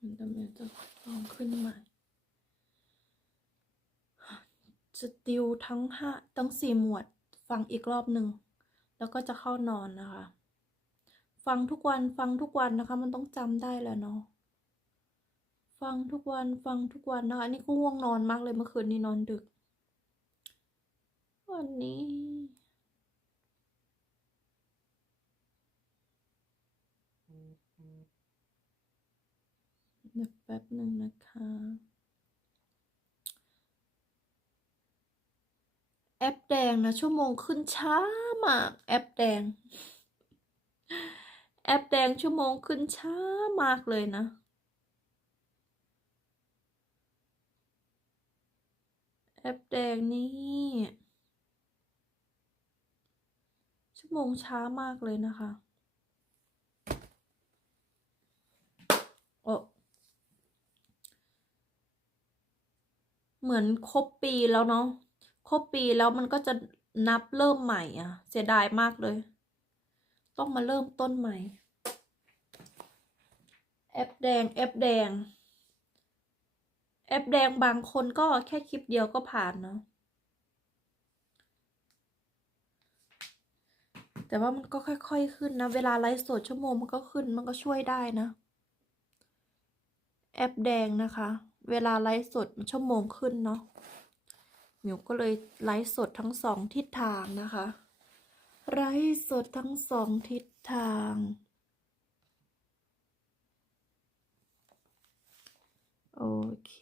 มันจะลองขึ้นใหม่จะติวทั้ง4 หมวดฟังอีกรอบหนึ่งแล้วก็จะเข้านอนนะคะ ฟังทุกวันนะคะมันต้องจำได้แหละเนาะฟังทุกวันนะคะอันนี้ก็ง่วงนอนมากเลยเมื่อคืนนี้นอนดึก วันนี้เดี๋ยวแป๊บหนึ่งนะคะแอปแดงนะชั่วโมงขึ้นช้ามากแอปแดงชั่วโมงขึ้นช้ามากเลยนะแอปแดงนี่ชั่วโมงช้ามากเลยนะคะโอ้เหมือนครบปีแล้วเนาะครบปีแล้วมันก็จะนับเริ่มใหม่อ่ะเสียดายมากเลยต้องมาเริ่มต้นใหม่แอปแดงบางคนก็แค่คลิปเดียวก็ผ่านเนาะแต่ว่ามันก็ค่อยๆขึ้นนะเวลาไลฟ์สดชั่วโมงมันก็ขึ้นมันก็ช่วยได้นะแอปแดงนะคะเวลาไลฟ์สดชั่วโมงขึ้นเนาะมิวก็เลยไลฟ์สดทั้ง2 ทิศทางนะคะไลฟ์สดทั้ง2 ทิศทางโอเค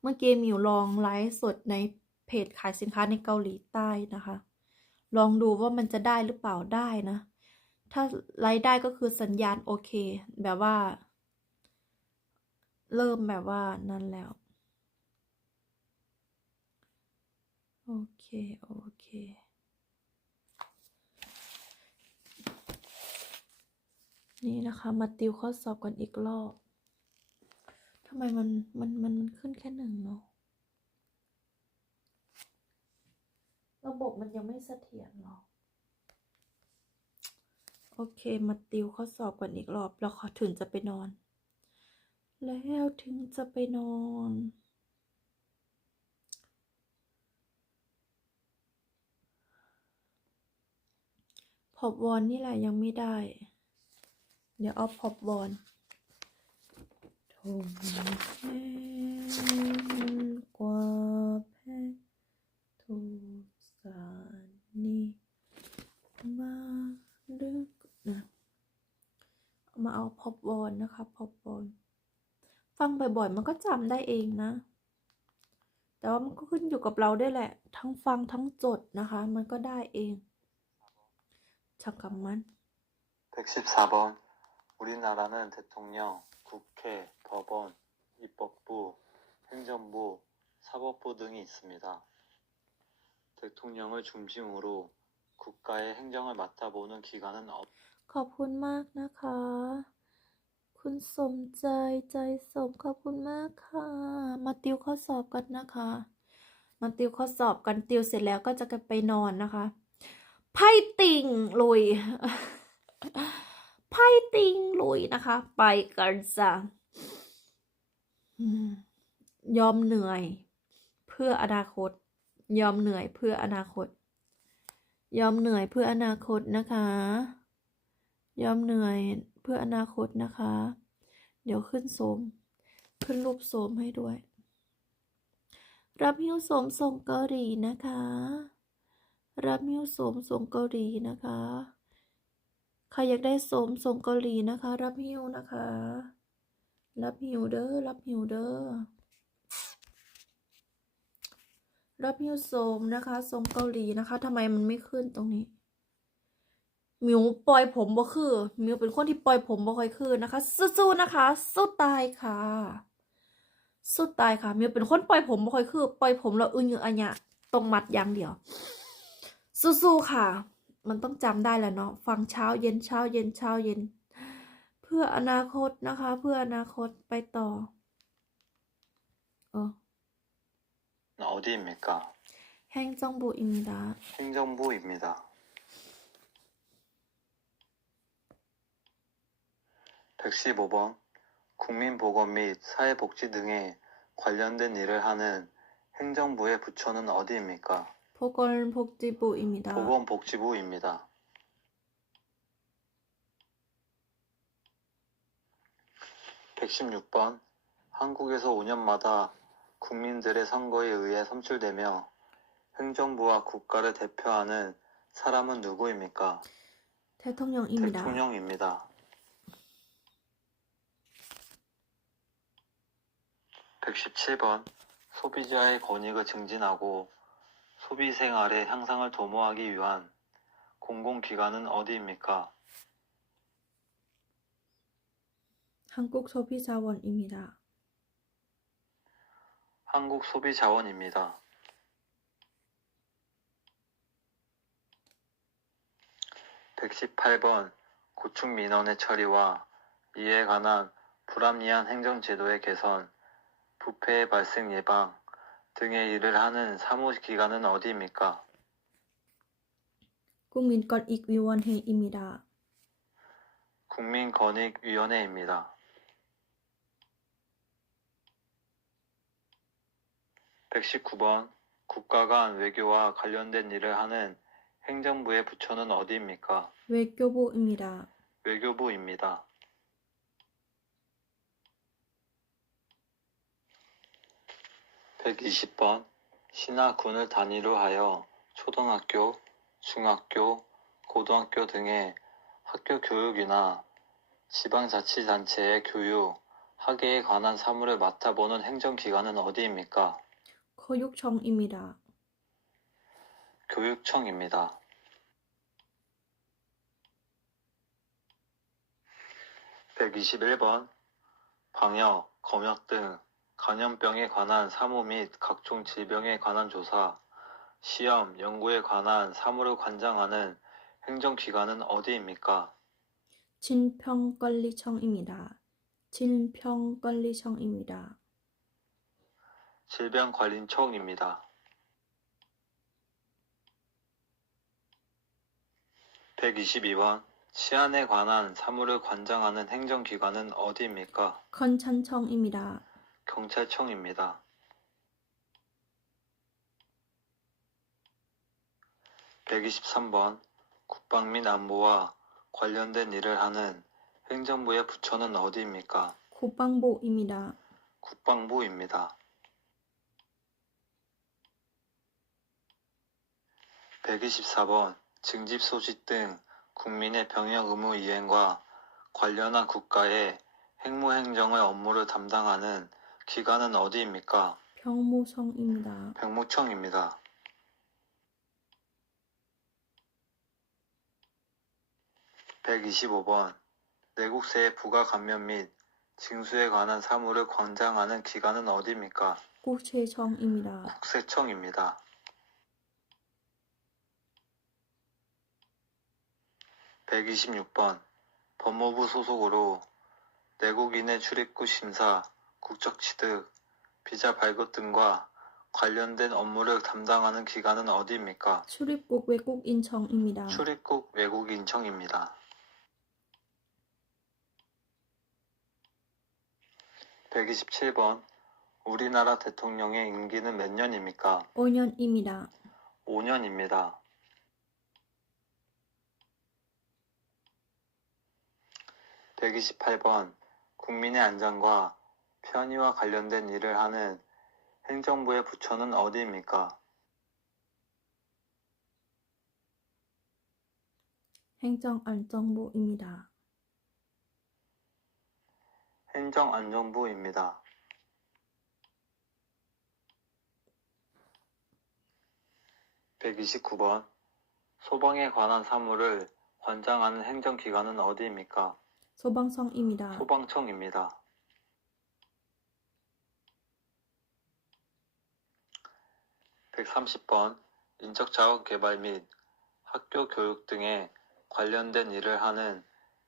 เมื่อกี้มิวลองไลฟ์สดในเพจขายสินค้าในเกาหลีใต้นะคะลองดูว่ามันจะได้หรือเปล่าได้นะถ้าไลฟ์ได้ก็คือสัญญาณโอเคแบบว่าเริ่มแบบว่านั่นแล้วโอเคนี่นะคะมาติวข้อสอบกันอีกรอบทำไมมันขึ้นแค่1เนาะระบบมันยังไม่เสถียรหรอโอเคมาติวข้อสอบกันอีกรอบแล้วถึงจะไปนอนแล้วถึงจะไปนอนพอบวอนนี่แหละยังไม่ได้เดี๋ยวเอาพอบวอนทงแห้งกว่าแพ้ทุกสารนี้มาลึกนะมาเอาพอบวอนนะคะพอบวอนฟังบ่อยๆมันก็จำได้เองนะแต่ว่ามันก็ขึ้นอยู่กับเราด้วยแหละทั้งฟังทั้งจดนะคะมันก็ได้เอง잠깐만 114번 우리나라는 대통령, 국회, 법원, 입법부, 행정부, 사법부 등이 있습니다. 대통령을 중심으로 국가의 행정을 맡아보는 기관은 ขอบคุณมากนะคะคุณสมใจสมขอบคุณมากค่ะมาติวข้อสอบกันนะคะมาติวข้อสอบกันติวเสร็จแล้วก็จะกันไปนอนนะคะไพ่ติงลุยไพ่ติงลุยนะคะไปกันจ้ะยอมเหนื่อยเพื่ออนาคตยอมเหนื่อยเพื่ออนาคตยอมเหนื่อยเพื่ออนาคตนะคะยอมเหนื่อยเพื่ออนาคตนะคะเดี๋ยวขึ้นรูปโสมให้ด้วยรับหิ้วโสมส่งเกาหลีนะคะรับหิ้วโสมส่งเกาหลีนะคะใครอยากได้โสมส่งเกาหลีนะคะรับหิ้วนะคะรับหิ้วเด้อรับหิ้วเด้อรับหิ้วโสมนะคะส่งเกาหลีนะคะทำไมมันไม่ขึ้นตรงนี้มิวปล่อยผมบ่คือมิวเป็นคนที่ปล่อยผมบ่ค่อยคือนะคะสู้ๆนะคะสู้ตายค่ะสู้ตายค่ะมิวเป็นคนปล่อยผมบ่ค่อยคือปล่อยผมแล้วอึ้งยึงอันเนี้ยต้องมัดอย่างเดียวสู้ๆค่ะมันต้องจำได้แหละเนาะฟังเช้าเย็นเช้าเย็นเช้าเย็นเพื่ออนาคตนะคะเพื่ออนาคตไปต่อ어디입니까? 행정부입니다. 행정부입니다. 115번 국민보건 및 사회복지 등에 관련된 일을 하는 행정부의 부처는 어디입니까? 보건복지부입니다. 보건복지부입니다. 116번. 한국에서 5년마다 국민들의 선거에 의해 선출되며 행정부와 국가를 대표하는 사람은 누구입니까? 대통령입니다. 대통령입니다. 117번. 소비자의 권익을 증진하고 소비 생활의 향상을 도모하기 위한 공공기관은 어디입니까? 한국소비자원입니다. 한국소비자원입니다. 118번. 고충민원의 처리와 이에 관한 불합리한 행정제도의 개선, 부패의 발생 예방 등의 일을 하는 사무기관은 어디입니까? 국민권익위원회입니다. 국민권익위원회입니다. 119번. 국가 간 외교와 관련된 일을 하는 행정부의 부처는 어디입니까? 외교부입니다. 외교부입니다. 120번. 시나 군을 단위로 하여 초등학교, 중학교, 고등학교 등의 학교 교육이나 지방자치단체의 교육, 학예에 관한 사무를 맡아보는 행정기관은 어디입니까? 교육청입니다. 교육청입니다. 121번. 방역, 검역 등 감염병에 관한 사무 및 각종 질병에 관한 조사, 시험, 연구에 관한 사무를 관장하는 행정기관은 어디입니까? 질병관리청입니다. 질병관리청입니다. 질병관리청입니다. 122번. 치안에 관한 사무를 관장하는 행정기관은 어디입니까? 검찰청입니다. 경찰청입니다. 123번. 국방 및 안보와 관련된 일을 하는 행정부의 부처는 어디입니까? 국방부입니다. 국방부입니다. 124번. 징집 소집 등 국민의 병역 의무 이행과 관련한 국가의 행무행정의 업무를 담당하는 기관은 어디입니까? 병무청입니다. 병무청입니다. 125번. 내국세의 부가 감면 및 징수에 관한 사무를 관장하는 기관은 어디입니까? 국세청입니다. 국세청입니다. 126번. 법무부 소속으로 내국인의 출입국 심사, 국적 취득, 비자 발급 등과 관련된 업무를 담당하는 기관은 어디입니까? 출입국 외국인청입니다. 출입국 외국인청입니다. 127번. 우리나라 대통령의 임기는 몇 년입니까? 5년입니다. 5년입니다. 128번. 국민의 안전과 편의와 관련된 일을 하는 행정부의 부처는 어디입니까? 행정안전부입니다. 행정안전부입니다. 129번. 소방에 관한 사무를 관장하는 행정기관은 어디입니까? 소방청입니다. 소방청입니다. 130번. 인적자원개발 및 학교 교육 등에 관련된 일을 하는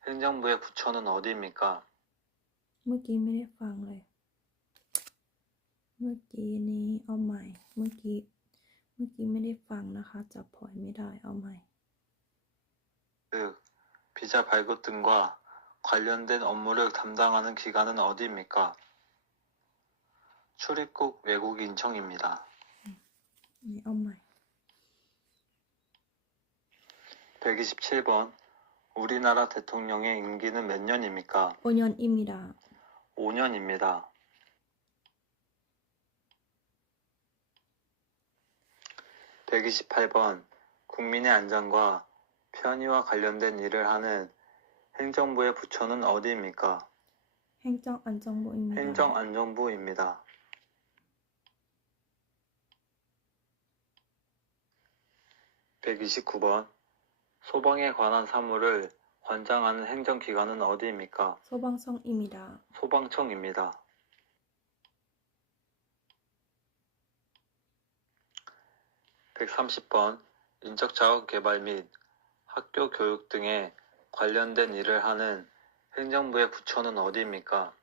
행정부의 부처는 어디입니까? เมื่อกี้ไม่ได้ฟังเลย เมื่อกี้นี้เอาใหม่ เมื่อกี้ไม่ได้ฟังนะคะ จับพอยไม่ได้ เอาใหม่ 즉, 비자 발급 등과 관련된 업무를 담당하는 기관은 어디입니까? 출입국 외국인청입니다. 네, 엄마. 127번. 우리나라 대통령의 임기는 몇 년입니까? 5년입니다. 5년입니다. 128번. 국민의 안전과 편의와 관련된 일을 하는 행정부의 부처는 어디입니까? 행정안전부입니다. 행정안전부입니다. 129번. 소방에 관한 사무를 관장하는 행정기관은 어디입니까? 소방청입니다. 소방청입니다. 130번. 인적자원 개발 및 학교 교육 등에 관련된 일을 하는 행정부의 부처는 어디입니까?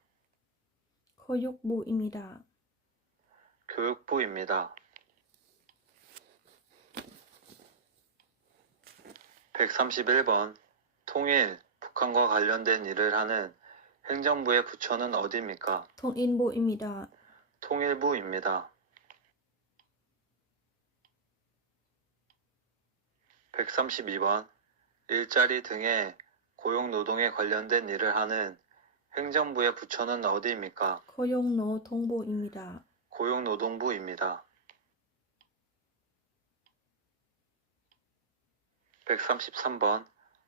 교육부입니다. 교육부입니다. 131번. 통일, 북한과 관련된 일을 하는 행정부의 부처는 어디입니까? 통일부입니다. 통일부입니다. 132번. 일자리 등의 고용노동에 관련된 일을 하는 행정부의 부처는 어디입니까? 고용노동부입니다. 고용노동부입니다. 133번.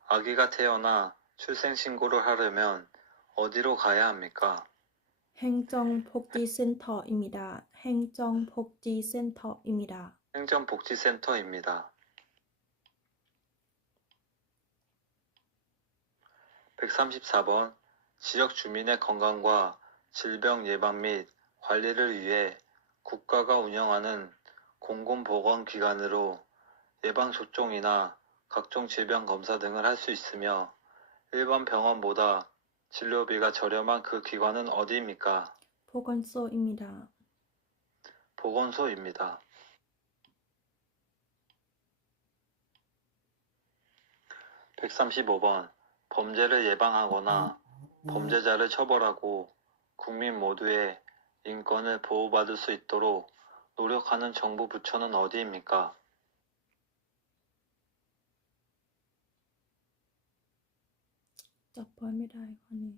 아기가 태어나 출생신고를 하려면 어디로 가야 합니까? 행정복지센터입니다. 행정복지센터입니다. 행정복지센터입니다. 134번. 지역 주민의 건강과 질병 예방 및 관리를 위해 국가가 운영하는 공공보건기관으로 예방접종이나 각종 질병 검사 등을 할 수 있으며 일반 병원보다 진료비가 저렴한 그 기관은 어디입니까? 보건소입니다. 보건소입니다. 135번. 범죄를 예방하거나 범죄자를 처벌하고 국민 모두의 인권을 보호받을 수 있도록 노력하는 정부 부처는 어디입니까? 짭보입니다. 이거는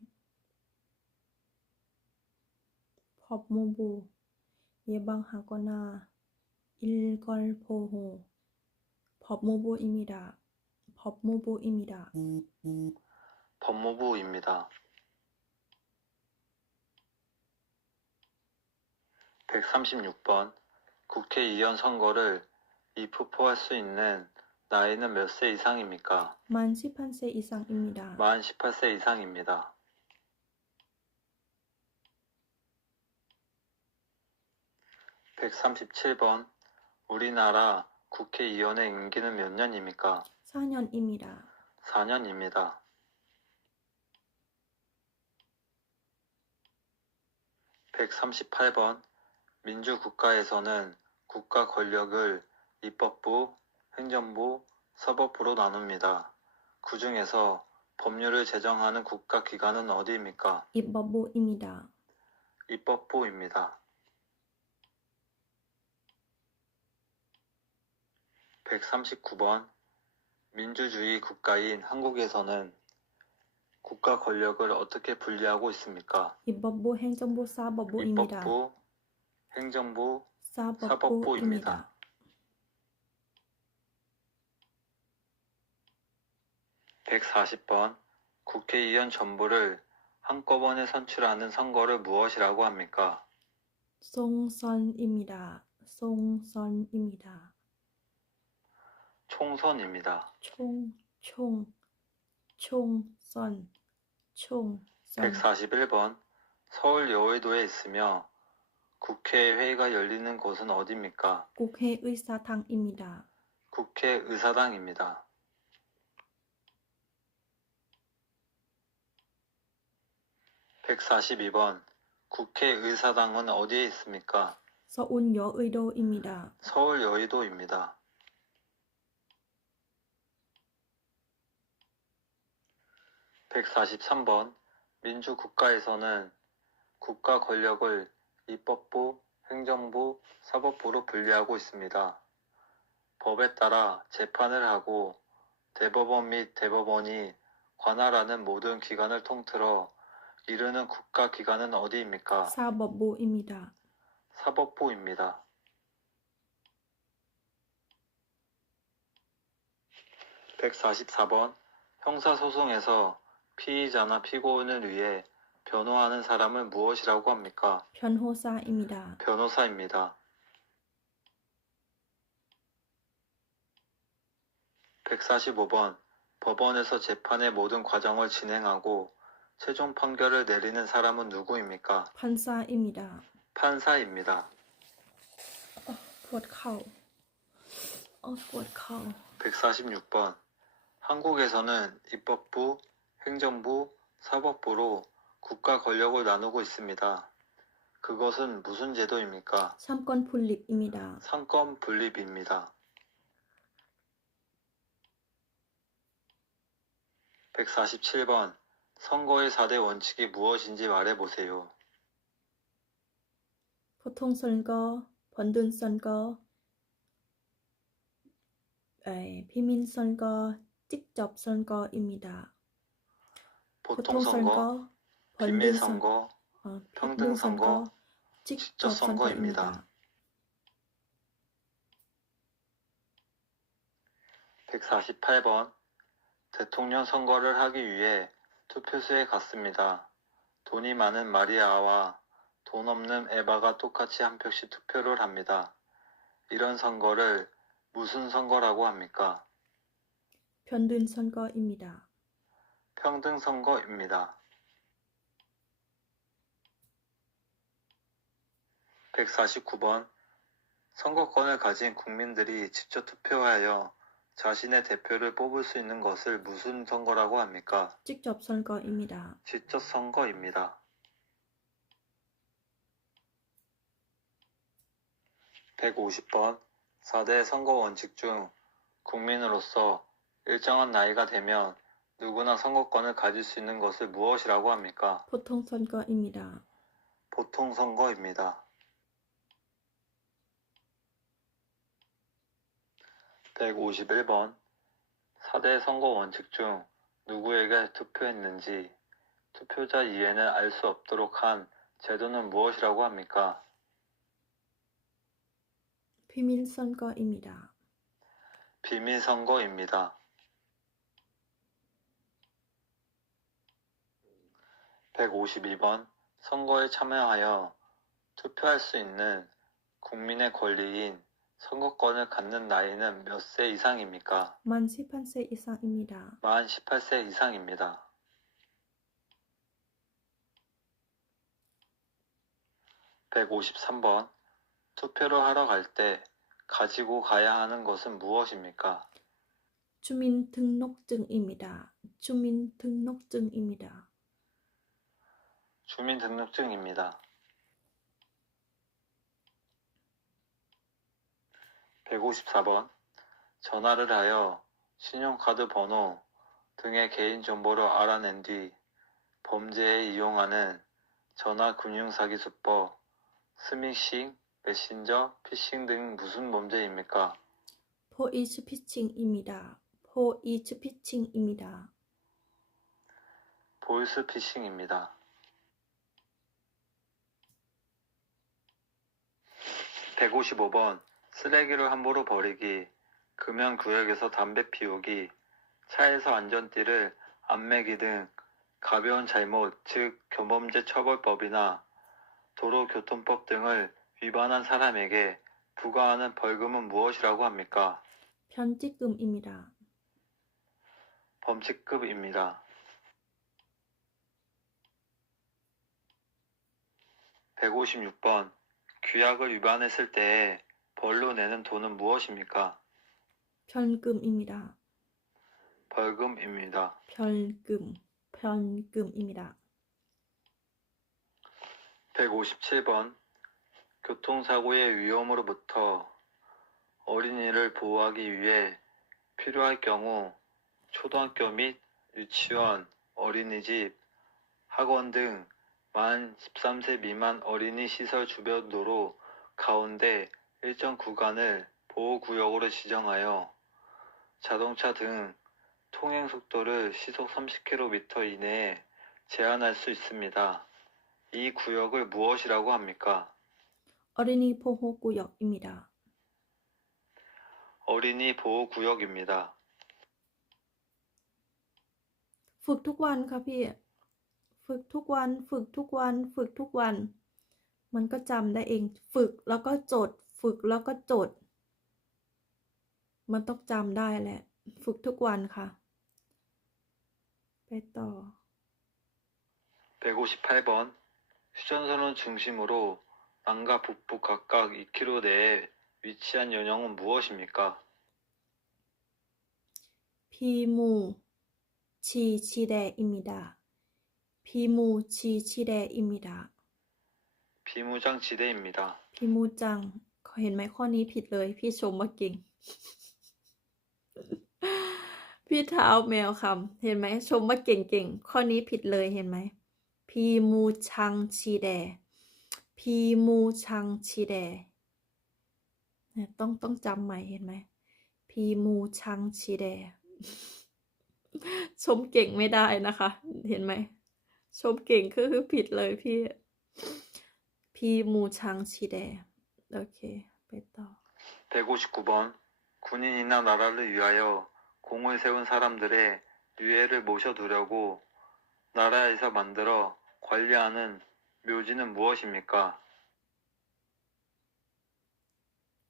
법무부 예방하거나 일괄 보호 법무부입니다. 법무부입니다. 법무부입니다. 136번. 국회의원 선거를 입후보할 수 있는 나이는 몇 세 이상입니까? 만 18세 이상입니다. 만 18세 이상입니다. 137번. 우리나라 국회의원의 임기는 몇 년입니까? 4년입니다. 4년입니다. 138번. 민주국가에서는 국가 권력을 입법부, 행정부, 사법부로 나눕니다. 그 중에서 법률을 제정하는 국가기관은 어디입니까? 입법부입니다. 입법부입니다. 139번. 민주주의 국가인 한국에서는 국가 권력을 어떻게 분리하고 있습니까? 입법부, 행정부, 사법부입니다. 입법부, 행정부, 사법부입니다. 사법부입니다. 140번. 국회의원 전부를 한꺼번에 선출하는 선거를 무엇이라고 합니까? 총선입니다. 총선입니다. 총선입니다. 총선. 141번. 서울 여의도에 있으며 국회 회의가 열리는 곳은 어디입니까? 국회의사당입니다. 국회의사당입니다. 142번. 국회의사당은 어디에 있습니까? 서울 여의도입니다. 서울 여의도입니다. 143번 민주국가에서는 국가 권력을 입법부, 행정부, 사법부로 분리하고 있습니다. 법에 따라 재판을 하고 대법원 및 대법원이 관할하는 모든 기관을 통틀어 이르는 국가기관은 어디입니까? 사법부입니다. 사법부입니다. 144번 형사소송에서 피의자나 피고인을 위해 변호하는 사람은 무엇이라고 합니까? 변호사입니다. 변호사입니다. 145번 법원에서 재판의 모든 과정을 진행하고 최종 판결을 내리는 사람은 누구입니까? 판사입니다. 판사입니다. ปวดเข่า ปวดเข่า 146번 한국에서는 입법부, 행정부, 사법부로 국가 권력을 나누고 있습니다. 그것은 무슨 제도입니까? 삼권 분립입니다. 상권 분립입니다. 147번 선거의 4대 원칙이 무엇인지 말해보세요. 보통선거, 번든선거, 비밀선거, 직접선거입니다. 보통선거, 비밀선거, 평등선거, 직접선거입니다. 148번 대통령 선거를 하기 위해 투표소에 갔습니다. 돈이 많은 마리아와 돈 없는 에바가 똑같이 한 표씩 투표를 합니다. 이런 선거를 무슨 선거라고 합니까? 변든선거입니다. 평등선거입니다. 149번 선거권을 가진 국민들이 직접 투표하여 자신의 대표를 뽑을 수 있는 것을 무슨 선거라고 합니까? 직접선거입니다. 직접선거입니다. 150번 4대 선거 원칙 중 국민으로서 일정한 나이가 되면 누구나 선거권을 가질 수 있는 것을 무엇이라고 합니까? 보통선거입니다. 보통선거입니다. 151번 4대 선거 원칙 중 누구에게 투표했는지 투표자 이해는 알 수 없도록 한 제도는 무엇이라고 합니까? 비밀선거입니다. 비밀선거입니다. 152번 선거에 참여하여 투표할 수 있는 국민의 권리인 선거권을 갖는 나이는 몇 세 이상입니까? 만 18세 이상입니다. 만 18세 이상입니다. 153번 투표를 하러 갈 때 가지고 가야 하는 것은 무엇입니까? 주민등록증입니다. 주민등록증입니다. 주민등록증입니다. 154번 전화를 하여 신용카드 번호 등의 개인정보를 알아낸 뒤 범죄에 이용하는 전화금융사기수법, 스미싱, 메신저, 피싱 등 무슨 범죄입니까? 보이스피싱입니다. 보이스피싱입니다. 보이스피싱입니다. 155번 쓰레기를 함부로 버리기, 금연구역에서 담배 피우기, 차에서 안전띠를 안 매기 등 가벼운 잘못, 즉 교범죄 처벌법이나 도로교통법 등을 위반한 사람에게 부과하는 벌금은 무엇이라고 합니까? 변칙금입니다. 범칙급입니다. 156번 규약을 위반했을 때에 벌로 내는 돈은 무엇입니까? 변금입니다. 벌금입니다. 변금입니다. 157번 교통사고의 위험으로부터 어린이를 보호하기 위해 필요할 경우 초등학교 및 유치원, 어린이집, 학원 등 만 13세 미만 어린이 시설 주변 도로 가운데 일정 구간을 보호구역으로 지정하여 자동차 등 통행 속도를 시속 30km 이내에 제한할 수 있습니다. 이 구역을 무엇이라고 합니까? 어린이 보호구역입니다. 어린이 보호구역입니다. ฝึกทุกวันค่ะพี่ ฝึกทุกวัน ฝึกทุกวัน ฝึกทุกวัน มันก็จำได้เอง ฝึกแล้วก็จด ฝึกแล้วก็จด มันต้องจำได้แหละ ฝึกทุกวันค่ะ ไปต่อ 158번 휴전선을 중심으로 남과 북부 각각 2km 내에 위치한 연령은 무엇입니까? 피무 지지대입니다. 피무 지지대입니다. 비무장 지대입니다. พี่มูจัง เห็นไหมข้อนี้ผิดเลย พี่ชมว่าเก่ง พี่เท้าแมวคำเห็นไหมชมว่าเก่งๆ ข้อนี้ผิดเลยเห็นไหมพีมูชังชีแดพีมูชังชีแดเนี่ยต้องจำใหม่เห็นไหมพีมูชังชีแด ชมเก่งไม่ได้นะคะ เห็นไหมชมเก่งคือผิดเลยพี่พีมูชังชีแดโอเคไปต่อ 159번 군인이나 나라를 위하여 공을 세운 사람들의 유해를 모셔두려고 나라에서 만들어 관리하는 묘지는 무엇입니까?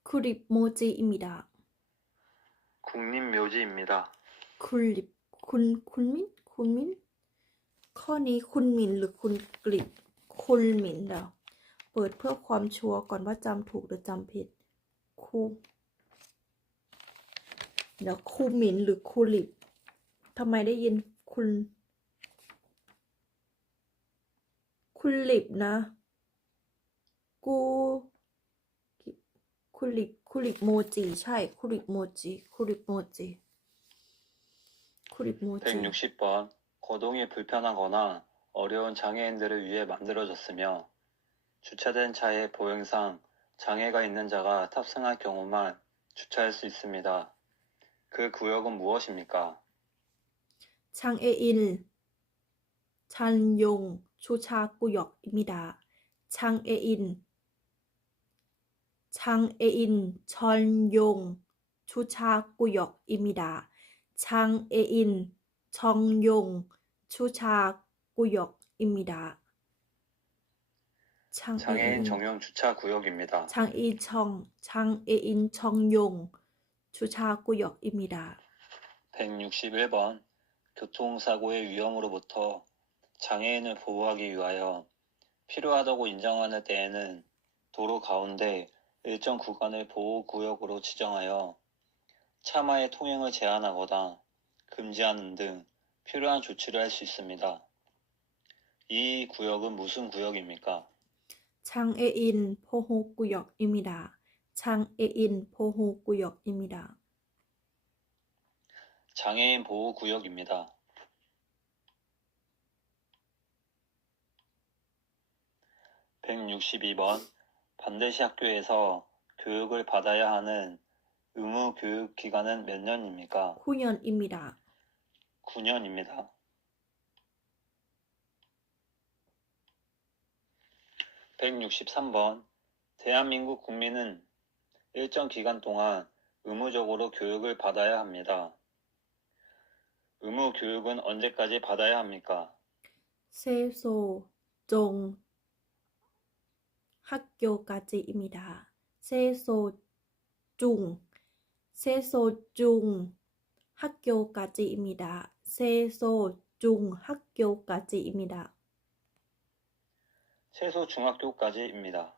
쿠립모지입니다. 국립묘지입니다. 쿨립 쿤민? 쿤민? ข้อนี้คุณหมินหรือคุณกลิบคุณหมินเดี๋ยวเปิดเพื่อความชัวร์ก่อนว่าจำถูกหรือจำผิดคูเดี๋ยวคูหมินหรือคูลิบทำไมได้ยินคุณลิบนะกูคุลิบโมจิใช่คุลิบโมจิ 160번 거동이 불편하거나 어려운 장애인들을 위해 만들어졌으며 주차된 차의 보행상 장애가 있는 자가 탑승할 경우만 주차할 수 있습니다. 그 구역은 무엇입니까? 장애인 전용 주차구역입니다. 장애인 전용 주차구역입니다. 장애인 전용 주차구역입니다. 장애인 전용 주차구역입니다. 장애인 전용 주차구역입니다. 161번 교통사고의 위험으로부터 장애인을 보호하기 위하여 필요하다고 인정하는 때에는 도로 가운데 일정 구간을 보호구역으로 지정하여 차마의 통행을 제한하거나 금지하는 등 필요한 조치를 할 수 있습니다. 이 구역은 무슨 구역입니까? 장애인 보호구역입니다. 장애인 보호구역입니다. 장애인 보호구역입니다. 162번 반드시 학교에서 교육을 받아야 하는 의무 교육 기간은 몇 년입니까? 9년입니다. 9년입니다. 163번 대한민국 국민은 일정 기간 동안 의무적으로 교육을 받아야 합니다. 의무 교육은 언제까지 받아야 합니까? 세소종 학교까지입니다. 세소중 학교까지입니다. 세소중 학교까지입니다. 최소 중학교까지입니다.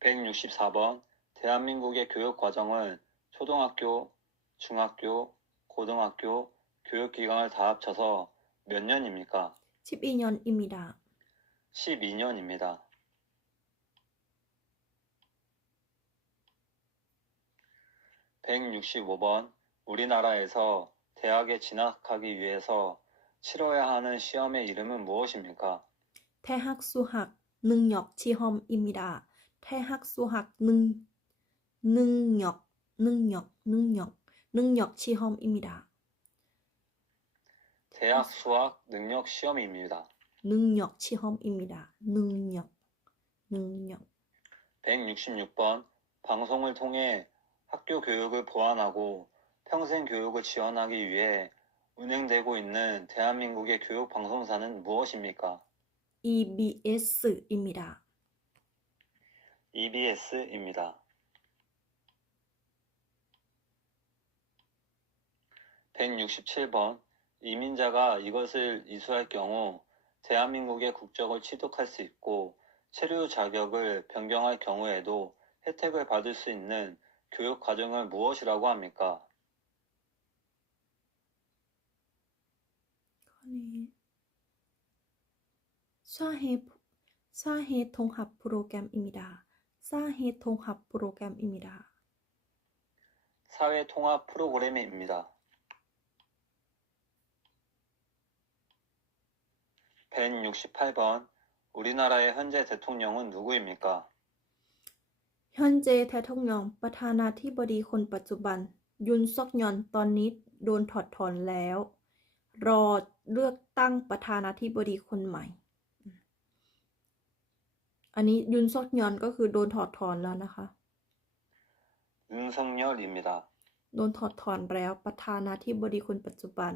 164번 대한민국의 교육 과정은 초등학교, 중학교, 고등학교 교육기간을 다 합쳐서 몇 년입니까? 12년입니다. 12년입니다. 165번 우리나라에서 대학에 진학하기 위해서 치러야 하는 시험의 이름은 무엇입니까? 대학 수학 능력 시험입니다. 대학 수학 능력 시험입니다. 대학 수학 능력 시험입니다. 능력 시험입니다. 능력. 166번 방송을 통해 학교 교육을 보완하고 평생 교육을 지원하기 위해 운행되고 있는 대한민국의 교육 방송사는 무엇입니까? EBS입니다. EBS입니다. 167번 이민자가 이것을 이수할 경우 대한민국의 국적을 취득할 수 있고 체류 자격을 변경할 경우에도 혜택을 받을 수 있는 교육 과정을 무엇이라고 합니까? 사회 통합 프로그램입니다. 사회 통합 프로그램입니다. 사회 통합 프로그램입니다. 168번 우리나라의 현재 대통령은 누구입니까? 현재 대통령ประธานาธิบดีคนปัจจุบันยุนซอกยอนตอนนี้โดนถอดถอนแล้วรอเลือกตั้งประธานาธิบดีคนใหม่อันนี้ยุนซอกยอนก็คือโดนถอดถอนแล้วนะคะ 윤석열입니다. โดนถอดถอนแล้วประธานาธิบดีคนปัจจุบัน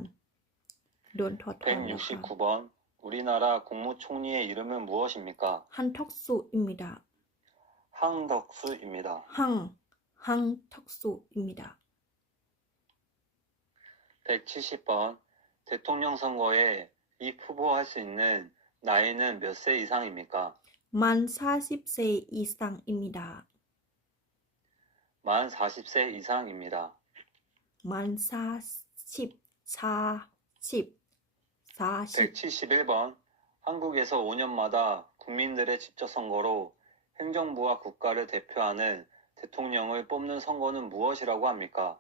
โดนถอดถอนแล้วค่ะ 169번 우리나라 국무총리의 이름은 무엇입니까? ฮันทอกสุอิมิดะ 항덕수입니다. ฮังทอกสุอิมิดะ 170번 대통령 선거에 입후보할 수 있는 나이는 몇 세 이상입니까? มัน40 เซอีสังอิมิดะ 만 40세 이상입니다. มัน40 171번 한국에서 5년마다 국민들의 직접 선거로 행정부와 국가를 대표하는 대통령을 뽑는 선거는 무엇이라고 합니까?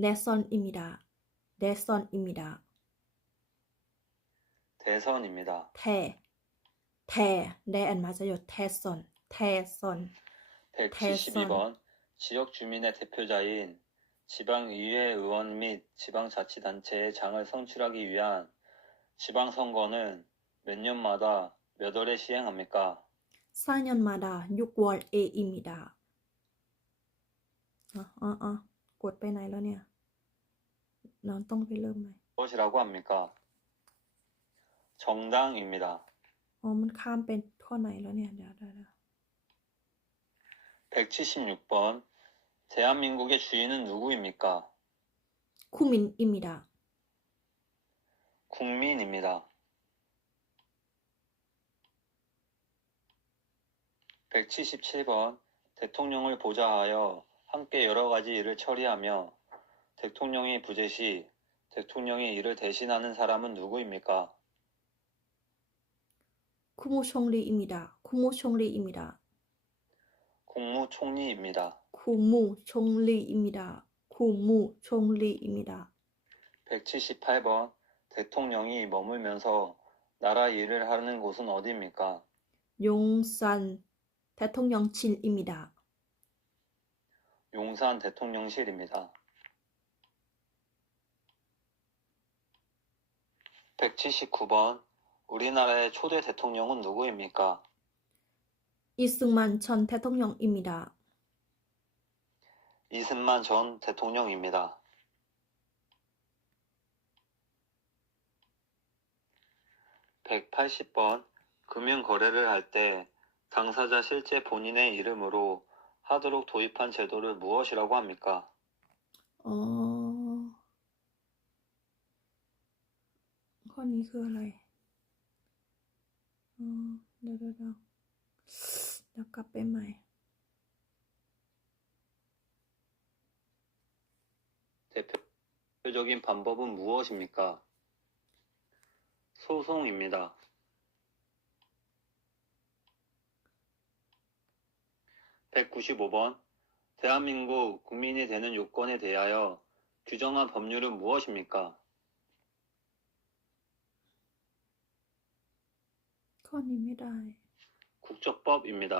แดซอนอิมิดะ 대선입니다. แทแดอันมาจะอยู่แทซอน 172번 지역 주민의 대표자인 지방의회 의원 및 지방자치단체의 장을 선출하기 위한 지방선거는 몇 년마다 몇 월에 시행합니까? ซายอนมาดายุควอลเออิมิดะกดไปไหนแล้วเนี่ยเราต้องไปเริ่มไหม 무엇이라고 합니까? 정당입니다. มันข้ามเป็นข้อไหนแล้วเนี่ยเดี๋ยว 176번 대한민국의 주인은 누구입니까? คุมินอิมิดะ 국민입니다. 177번 대통령을 보좌하여 함께 여러 가지 일을 처리하며 대통령이 부재 시 대통령이 이를 대신하는 사람은 누구입니까? คุมูชงรีอิมิดะ 국무총리입니다. 178번 대통령이 머물면서 나라 일을 하는 곳은 어디입니까? ยงซันแททงยองชินอิมิดะ 용산 대통령실입니다. 179번 우리나라의 초대 대통령은 누구입니까? อิซึงมันชอนแททงยองอิมิดะ 이승만 전 대통령입니다. 180번 금융거래를 할 때 당사자 실제 본인의 이름으로 하도록 도입한 제도를 무엇이라고 합니까? อ๋อข้อนี้คืออะไรเดี๋ยวกลับไปใหม่ 대표적인 방법은 무엇입니까? 소송입니다. 195번 대한민국 국민이 되는 요건에 대하여 규정한 법률은 무엇입니까? ข้อนี้ไม่ได้ 국적법입니다.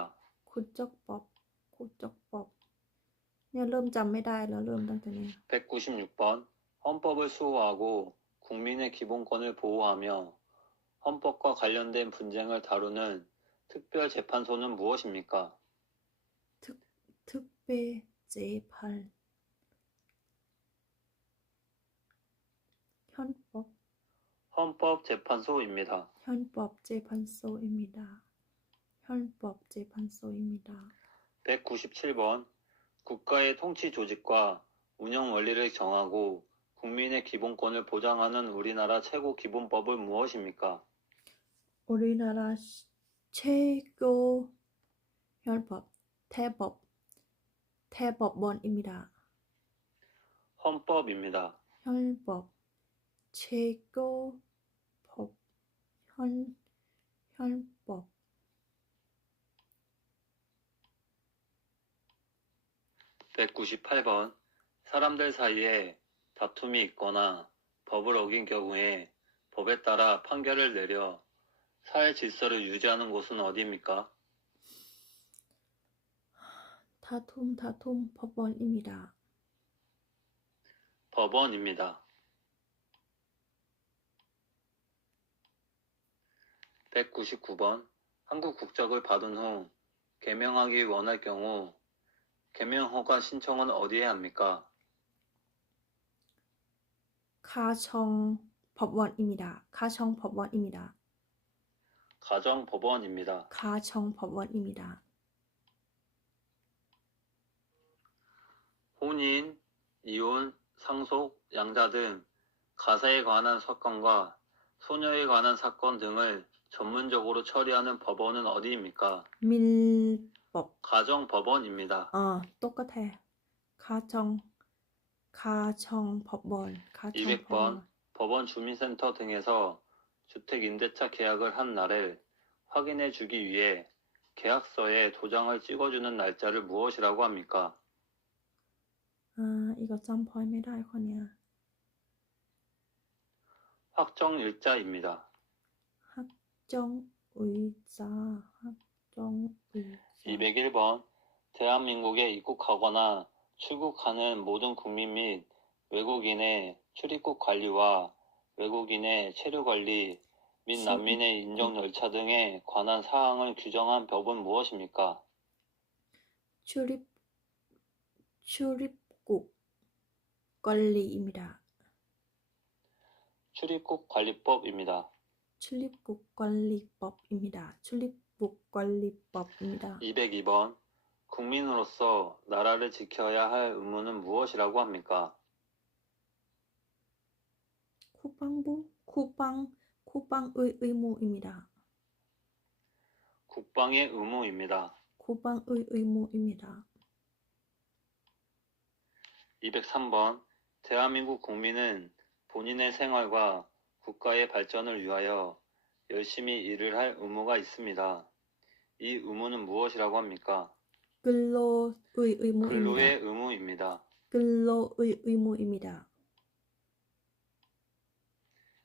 ขุดจกปอบขุดจกปอบเนี่ยเริ่มจำไม่ได้แล้วเริ่มตั้งแต่เนี่ย 196번 헌법을 수호하고 국민의 기본권을 보호하며 헌법과 관련된 분쟁을 다루는 특별재판소는 무엇입니까? ทึกเปเจพัน헌법 헌법재판소입니다. 헌법 재판소입니다. 헌법 재판소입니다. 197번 국가의 통치 조직과 운영 원리를 정하고 국민의 기본권을 보장하는 우리나라 최고 기본법은 무엇입니까? 우리나라 최고 헌법 대법원입니다. 헌법입니다. 헌법 최고 법 헌법 198번 사람들 사이에 다툼이 있거나 법을 어긴 경우에 법에 따라 판결을 내려 사회 질서를 유지하는 곳은 어디입니까? 다툼 법원입니다. 법원입니다. 199번 한국 국적을 받은 후 개명하기 원할 경우 개명 허가 신청은 어디에 합니까? 가청 법원입니다. 가청 법원입니다. 가정법원입니다. 가청 법원입니다. 혼인, 이혼, 상속, 양자 등 가사에 관한 사건과 소녀에 관한 사건 등을 전문적으로 처리하는 법원은 어디입니까? 밀법 가정법원입니다. 똑같아. 가청 법원 200번 법원 주민센터 등에서 주택임대차 계약을 한 날을 확인해 주기 위해 계약서에 도장을 찍어주는 날짜를 무엇이라고 합니까? 이거 점퍼ไม่ได้คนเนี้ย 확정일자입니다. 확정의자 201번 대한민국에 입국하거나 출국하는 모든 국민 및 외국인의 출입국 관리와 외국인의 체류 관리 및 난민의 인정 절차 등에 관한 사항을 규정한 법은 무엇입니까? 출입국 관리입니다. 출입국 관리법입니다. 출입국 관리법입니다. 출입국 관리법입니다. 202번 국민으로서 나라를 지켜야 할 의무는 무엇이라고 합니까? 국방부 국방의 의무입니다. 국방의 의무입니다. 국방의 의무입니다. 203번 대한민국 국민은 본인의 생활과 국가의 발전을 위하여 열심히 일을 할 의무가 있습니다. 이 의무는 무엇이라고 합니까? 근로의 의무입니다. 근로의 의무입니다. 근로의 의무입니다.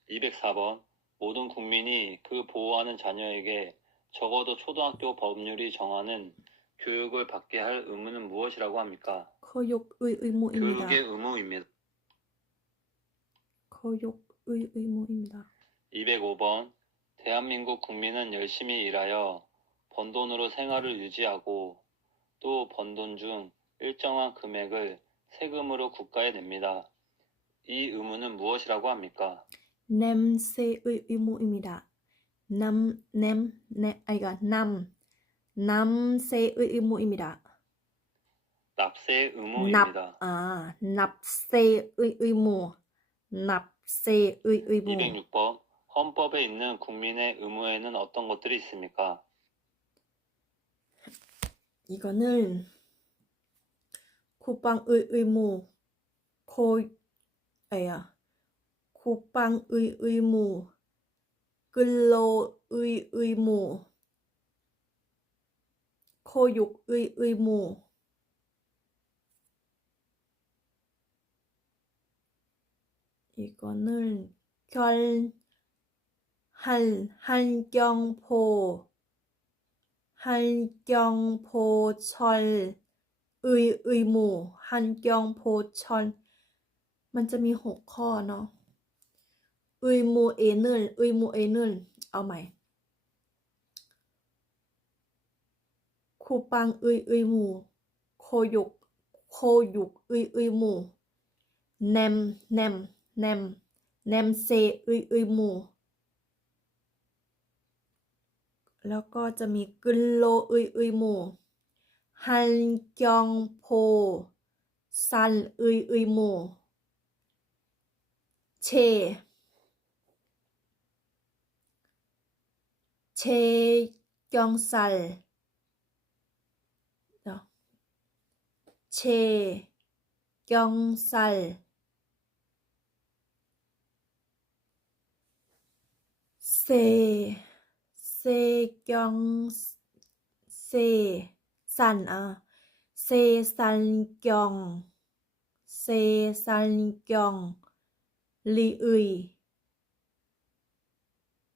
204번 모든 국민이 그 보호하는 자녀에게 적어도 초등학교 법률이 정하는 교육을 받게 할 의무는 무엇이라고 합니까? 교육의 의무입니다. 교육의 의무입니다. 교육의 의무입니다. 205번 대한민국 국민은 열심히 일하여 번 돈으로 생활을 유지하고 또 번 돈 중 일정한 금액을 세금으로 국가에 냅니다. 이 의무는 무엇이라고 합니까? 냄새의 의무입니다. 남새의 의무입니다. 납세의 의무입니다. 납세의 의무. 납세의 의무. 206번 헌법에 있는 국민의 의무에는 어떤 것들이 있습니까? 이거는 국방의 의무, 국방의 의무, 근로의 의무, 교육의 의무, 이거는 한경포 철 의무 한경포철 มันจะมี6ข้อเนาะ의무 애늘 เอาใหม่쿠팡 의무 코육 의무 냄새 의무 แล้วก็จะมีกึลโล의무 한경포 산 의무 체경살 세산경 리의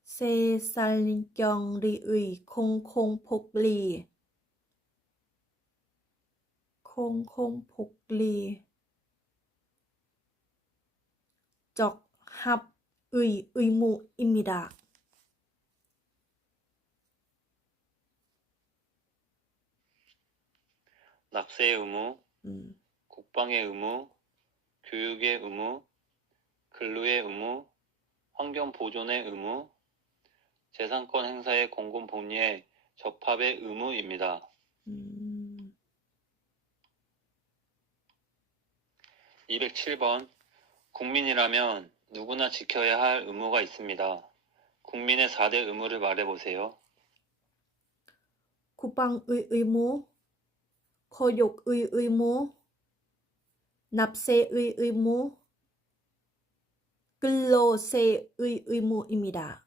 세산경 리의 콩콩폭리 적합 의무입니다. 납세의 의무, 국방의 의무, 교육의 의무, 근로의 의무, 환경 보존의 의무, 재산권 행사의 공공 복리의 적합의 의무입니다. 207번 국민이라면 누구나 지켜야 할 의무가 있습니다. 국민의 4대 의무를 말해보세요. 국방 의무, 교육 의무, 납세 의무, 근로세 의무입니다.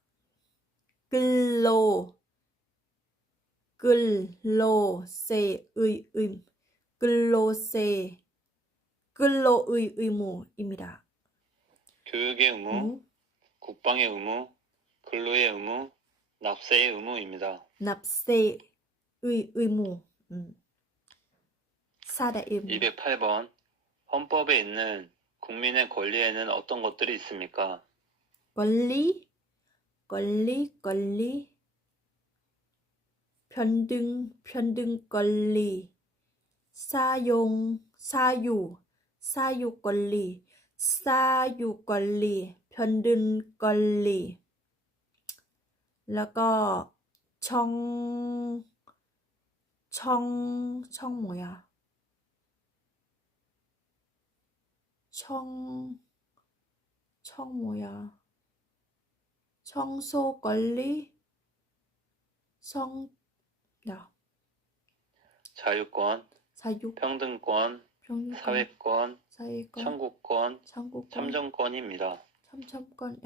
근로의 의무입니다. 교육의 의무, 국방의 의무, 근로의 의무, 납세의 의무입니다. 납세의 의무. 4대 의무. 208번 헌법에 있는 국민의 권리에는 어떤 것들이 있습니까? 권리 편등 권리 사유 권리 편등 권리 แล้วก็ช่อง 뭐야? 뭐야? 청소 권리 자유권, 평등권, 사회권, 청구권, 참정권입니다. 참정권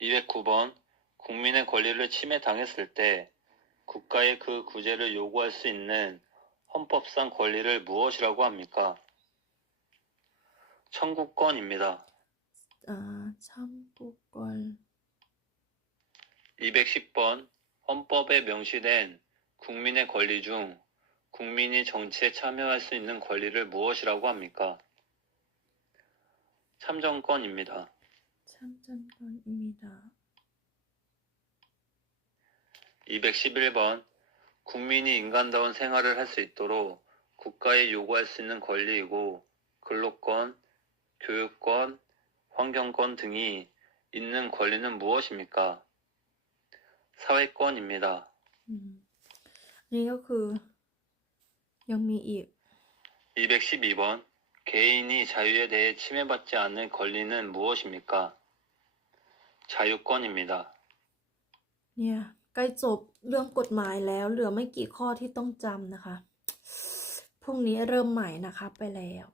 209번 국민의 권리를 침해당했을 때 국가에 그 구제를 요구할 수 있는 헌법상 권리를 무엇이라고 합니까? 청구권입니다. 참고권 210번 헌법에 명시된 국민의 권리 중 국민이 정치에 참여할 수 있는 권리를 무엇이라고 합니까? 참정권입니다. 211번 국민이 인간다운 생활을 할 수 있도록 국가에 요구할 수 있는 권리이고 근로권, 교육권, 환경권 등이 있는 권리는 무엇입니까? 사회권입니다. นี่ก็คือยังมีอีก 212번 개인이 자유에 대해 침해받지 않을 권리는 무엇입니까? 자유권입니다. เนี่ยใกล้จบเรื่องกฎหมายแล้วเหลือไม่กี่ข้อที่ต้องจำนะคะพรุ่งนี้เริ่มใหม่นะคะไปแล้ว